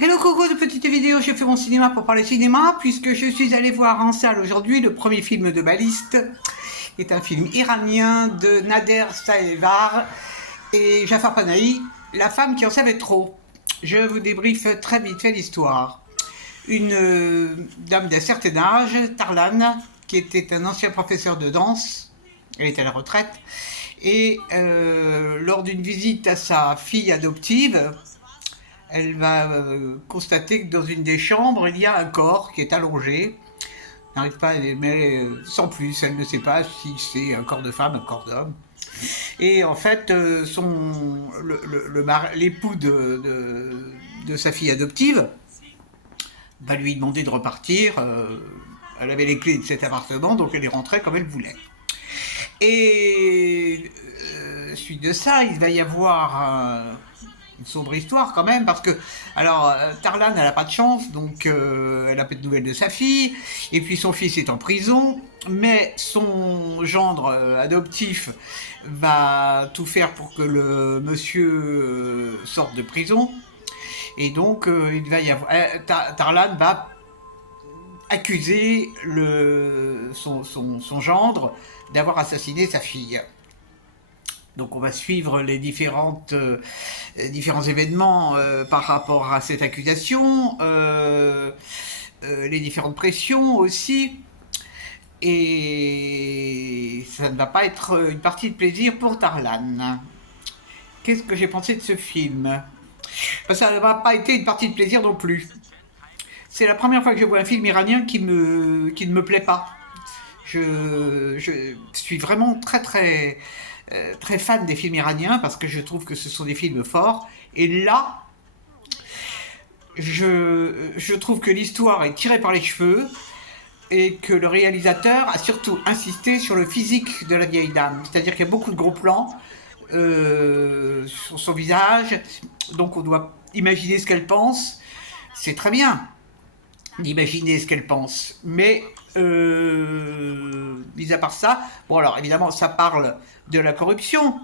Hello Coco de petite vidéo, je fais mon cinéma pour parler cinéma puisque je suis allée voir en salle aujourd'hui le premier film de ma liste, qui est un film iranien de Nader Saevar et Jafar Panahi, La femme qui en savait trop. Je vous débriefe très vite fait l'histoire. Une dame d'un certain âge, Tarlan, qui était un ancien professeur de danse, elle est à la retraite, et lors d'une visite à sa fille adoptive, elle va constater que dans une des chambres, il y a un corps qui est allongé. Elle n'arrive pas, mais sans plus, elle ne sait pas si c'est un corps de femme, un corps d'homme. Et en fait, l'époux de sa fille adoptive va lui demander de repartir. Elle avait les clés de cet appartement, donc elle est rentrée comme elle voulait. Et suite de ça, il va y avoir une sombre histoire quand même, parce que, alors, Tarlan, elle n'a pas de chance, donc elle n'a pas de nouvelles de sa fille, et puis son fils est en prison, mais son gendre adoptif va tout faire pour que le monsieur sorte de prison, et donc il va y avoir, Tarlan va accuser son gendre d'avoir assassiné sa fille. Donc on va suivre les différents événements par rapport à cette accusation, les différentes pressions aussi. Et ça ne va pas être une partie de plaisir pour Tarlan. Qu'est-ce que j'ai pensé de ce film? Ça ne va pas été une partie de plaisir non plus. C'est la première fois que je vois un film iranien qui ne me plaît pas. Je suis vraiment très fan des films iraniens parce que je trouve que ce sont des films forts. Et là, je trouve que l'histoire est tirée par les cheveux et que le réalisateur a surtout insisté sur le physique de la vieille dame. C'est-à-dire qu'il y a beaucoup de gros plans sur son visage, donc on doit imaginer ce qu'elle pense. C'est très bien d'imaginer ce qu'elle pense. Mais, mis à part ça, bon alors évidemment ça parle de la corruption,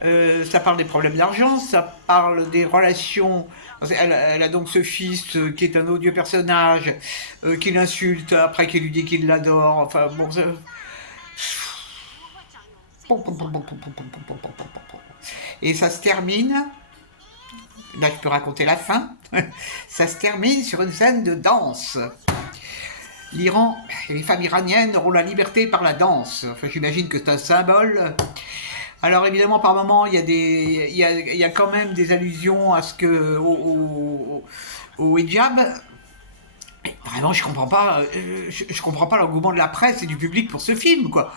ça parle des problèmes d'argent, ça parle des relations. Elle a donc ce fils qui est un odieux personnage, qui l'insulte après qu'il lui dit qu'il l'adore. Enfin bon, et ça se termine. Là, je peux raconter la fin. Ça se termine sur une scène de danse. L'Iran et les femmes iraniennes auront la liberté par la danse. Enfin, j'imagine que c'est un symbole. Alors évidemment, par moments, il y a quand même des allusions à ce que au hijab. Et vraiment, je comprends pas l'engouement de la presse et du public pour ce film, quoi.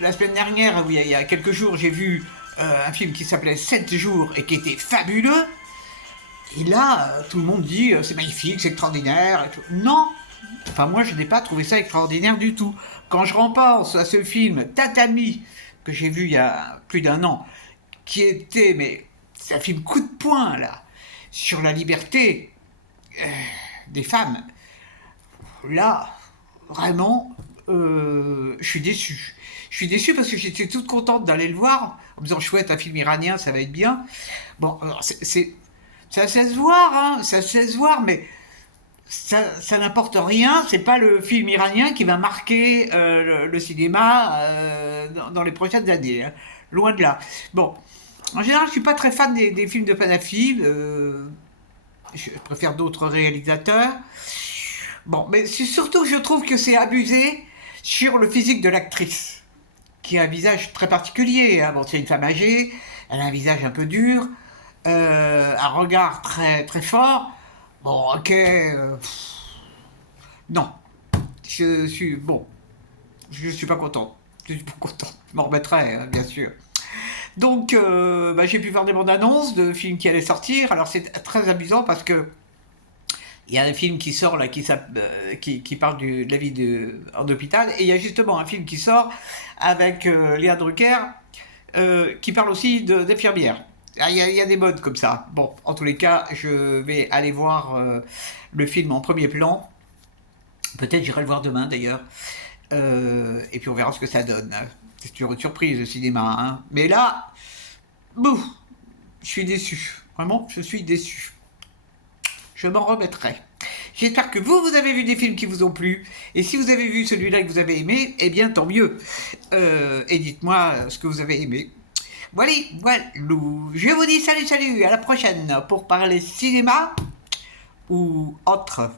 La semaine dernière, ou il y a quelques jours, j'ai vu un film qui s'appelait 7 jours et qui était fabuleux. Et là, tout le monde dit c'est magnifique, c'est extraordinaire. Et tout. Non, enfin moi je n'ai pas trouvé ça extraordinaire du tout. Quand je repense à ce film Tatami que j'ai vu il y a plus d'un an, qui était, mais c'est un film coup de poing là, sur la liberté des femmes. Là, vraiment, je suis déçu. Je suis déçu parce que j'étais toute contente d'aller le voir en me disant chouette, un film iranien, ça va être bien. Bon, alors ça se laisse voir, hein, ça se laisse voir, mais ça n'importe rien. C'est pas le film iranien qui va marquer le cinéma dans les prochaines années. Hein. Loin de là. Bon, en général, je suis pas très fan des films de Panafi. Je préfère d'autres réalisateurs. Bon, mais surtout, je trouve que c'est abusé sur le physique de l'actrice, qui a un visage très particulier. Hein. Bon, c'est une femme âgée, elle a un visage un peu dur, un regard très fort. Bon, ok. Non. Bon. Je suis pas content. Je suis pas content. Je m'en remettrai, hein, bien sûr. Donc, j'ai pu voir des bandes annonces de films qui allaient sortir. Alors, c'est très amusant parce que il y a un film qui sort là qui parle de la vie en hôpital et il y a justement un film qui sort avec Léa Drucker qui parle aussi d'infirmières. Il y a des modes comme ça. Bon, en tous les cas, je vais aller voir le film en premier plan. Peut-être j'irai le voir demain d'ailleurs. Et puis on verra ce que ça donne. C'est toujours une surprise le cinéma. Hein. Mais là, bouf, je suis déçu. Vraiment, je suis déçu. je m'en remettrai. J'espère que vous avez vu des films qui vous ont plu. Et si vous avez vu celui-là que vous avez aimé, eh bien tant mieux. Et dites-moi ce que vous avez aimé. Voilà, je vous dis salut, à la prochaine pour parler cinéma ou autre.